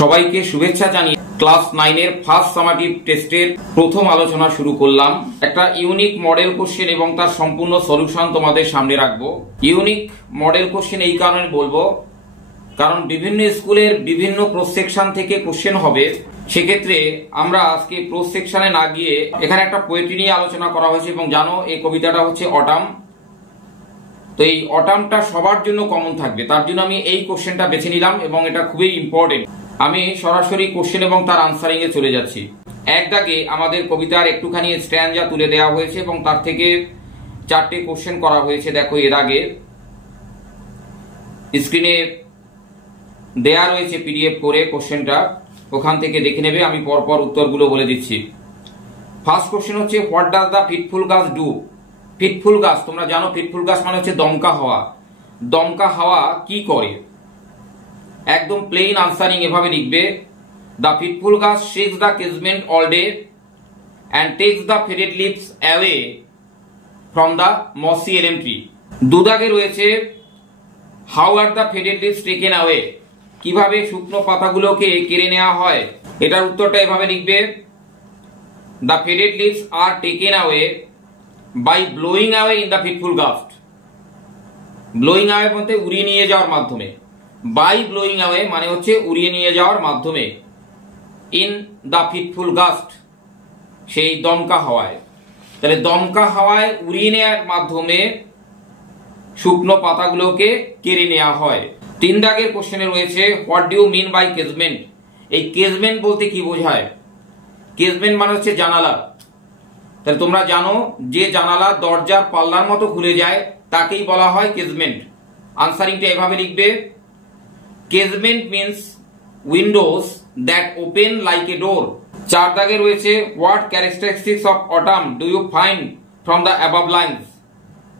সবাইকে শুভেচ্ছা জানিয়ে ক্লাস 9 এর ফার্স্ট সামাটিভ টেস্টের প্রথম আলোচনা শুরু করলাম। একটা ইউনিক মডেল কোশ্চেন এবং তার সম্পূর্ণ সলিউশন তোমাদের সামনে রাখবো। ইউনিক মডেল কোশ্চেন এই কারণে বলবো, কারণ বিভিন্ন স্কুলের বিভিন্ন প্রোস সেকশন থেকে কোশ্চেন হবে। সেক্ষেত্রে আমরা আজকে প্রোস সেকশনে না গিয়ে এখানে একটা পোয়েট্রি নিয়ে আলোচনা করা হয়েছে এবং জানো এই কবিতাটা হচ্ছে অটাম। তো এই অটামটা সবার জন্য কমন থাকবে, তার জন্য আমি এই কোশ্চেনটা বেছে নিলাম এবং এটা খুবই ইম্পর্টেন্ট। আমি সরাসরি কোশ্চেন এবং তার আনসারিং এ চলে যাচ্ছি। এক দাগে আমাদের কবিতার একটুখানি স্ট্যান্জা তুলে দেওয়া হয়েছে এবং তার থেকে 4টে কোশ্চেন করা হয়েছে। দেখো এর আগে স্ক্রিনে দেয়া রয়েছে পিডিএফ করে কোশ্চেনটা, ওখান থেকে দেখে নেবে। আমি পরপর উত্তরগুলো বলে দিচ্ছি। ফার্স্ট কোশ্চেন হচ্ছে হোয়াট ডাজ দ্য ফিটফুল গাছ ডু। ফিটফুল গাছ, তোমরা জানো ফিটফুল গাছ মানে হচ্ছে দমকা হাওয়া। দমকা হাওয়া কি করে? একদম প্লেন আনসারিং এভাবে লিখবে, the fitful gust shakes the casement all day and takes the faded leaves away from the mossy elm tree. দুদাগে রয়েছে how are the faded leaves taken away, কিভাবে শুকনো পাতাগুলোকে কেড়ে নেওয়া হয়। এটার উত্তরটা এভাবে লিখবে, the faded leaves are taken away by blowing away in the fitful gust. Blowing away বলতে উড়িয়ে নিয়ে যাওয়ার মাধ্যমে, বাই ব্লোয়িং অ্যাওয়ে মানে হচ্ছে উড়িয়ে নিয়ে যাওয়ার মাধ্যমে, ইন দ্য ফিটফুল গাস্ট সেই দমকা হাওয়ায়। তাহলে দমকা হাওয়ায় উড়িয়ে নেওয়ার মাধ্যমে শুকনো পাতাগুলোকে কেড়ে নেওয়া হয়। 3 দাগের কোশ্চেনে রয়েছে what do you mean by casement. এই কেজমেন্ট বলতে কি বোঝায়? কেজমেন্ট মানে হচ্ছে জানালা। তাহলে তোমরা জানো যে জানালা দরজার পাল্লার মতো খুলে যায় তাকেই বলা হয় কেজমেন্ট। আনসারিংটা এভাবে লিখবে, casement means windows that open like a door. 4 দাগে রয়েছে what characteristics of autumn do you find from the above lines.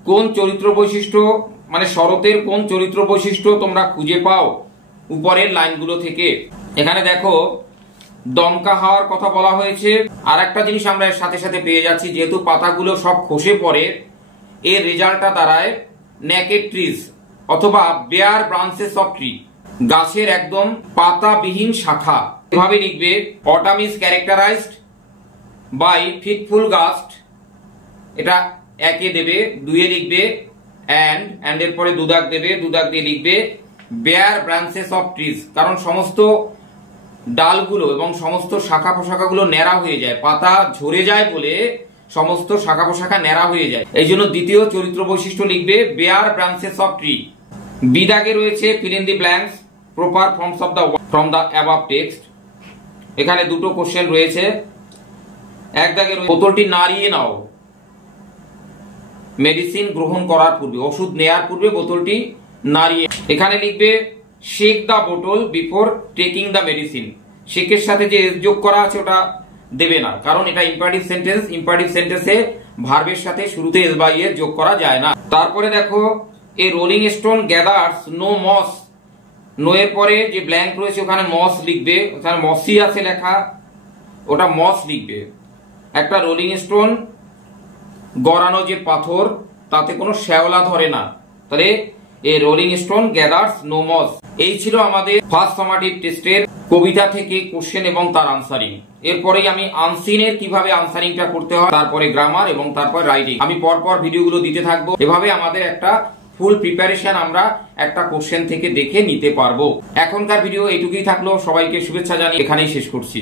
কোন চরিত্র বৈশিষ্ট্য মানে শরতের কোন চরিত্র বৈশিষ্ট্য তোমরা খুঁজে পাও উপরের লাইনগুলো থেকে। এখানে দেখো দমকা হাওয়ার কথা বলা হয়েছে। আর একটা জিনিস আমরা এর সাথে সাথে পেয়ে যাচ্ছি, যেহেতু পাতাগুলো সব খসে পড়ে, এর রেজাল্টটা দাঁড়ায় নেকেড ট্রিজ অথবা বেয়ার ব্রাঞ্চেস অফ ট্রি, গাছের একদম পাতাবিহীন শাখা। এভাবে লিখবে, autumn is characterized by fitful gust. এটা 1 দেবে, 2 লিখবে অ্যান্ড এর পরে 2 দাগ দেবে, 2 দাগ দিয়ে লিখবে বেয়ার ব্রাঞ্চেস অফ ট্রিজ। কারণ সমস্ত ডালগুলো এবং সমস্ত শাখা পোশাখাগুলো ন্যাড়া হয়ে যায়, পাতা ঝরে যায় বলে সমস্ত শাখা পোশাখা ন্যাড়া হয়ে যায়। এই জন্য দ্বিতীয় চরিত্র বৈশিষ্ট্য লিখবে bare branches of tree. B দাগে রয়েছে fill in the blanks proper forms of the from the above text. এখানে 2টো কোশ্চেন রয়েছে। 1 দাগে বোতলটি নাড়িয়ে নাও। মেডিসিন গ্রহণ করার পূর্বে, ওষুধ নেয়ার পূর্বে বোতলটি নাড়িয়ে। এখানে লিখবে শেক দ্য বোতল বিফোর টেকিং দ্য মেডিসিন। শেকের সাথে যে এস যোগ করা আছে ওটা দেবে না, কারণ এটা ইম্পারেটিভ সেন্টেন্স। ইম্পারেটিভ সেন্টেন্সে ভার্বের সাথে শুরুতে এস বাই এস যোগ করা যায় না। তারপরে দেখো a rolling stone gathers no moss. No এর পরে যে ব্ল্যাঙ্ক রয়েছে ওখানে মস লিখবে, ওখানে মসি আছে লেখা, ওটা মস লিখবে। একটা রোলিং স্টোন গড়ানো যে পাথর তাতে কোনো শ্যাওলা ধরে না, তাহলে a rolling stone gathers no moss. এই ছিল আমাদের ফার্স্ট সামাটিভ টেস্টের কবিতা থেকে কোশ্চেন এবং তার আনসারিং। এরপরেই আমি আনসিনের কিভাবে আনসারিংটা করতে হয়, তারপরে গ্রামার এবং তারপর রাইটিং, আমি পরপর ভিডিওগুলো দিতে থাকবো। এভাবে আমাদের একটা ফুল প্রিপারেশন আমরা একটা কোশ্চেন থেকে দেখে নিতে পারবো। এখনকার ভিডিও এইটুকুই থাকলো। সবাইকে শুভেচ্ছা জানিয়ে এখানেই শেষ করছি।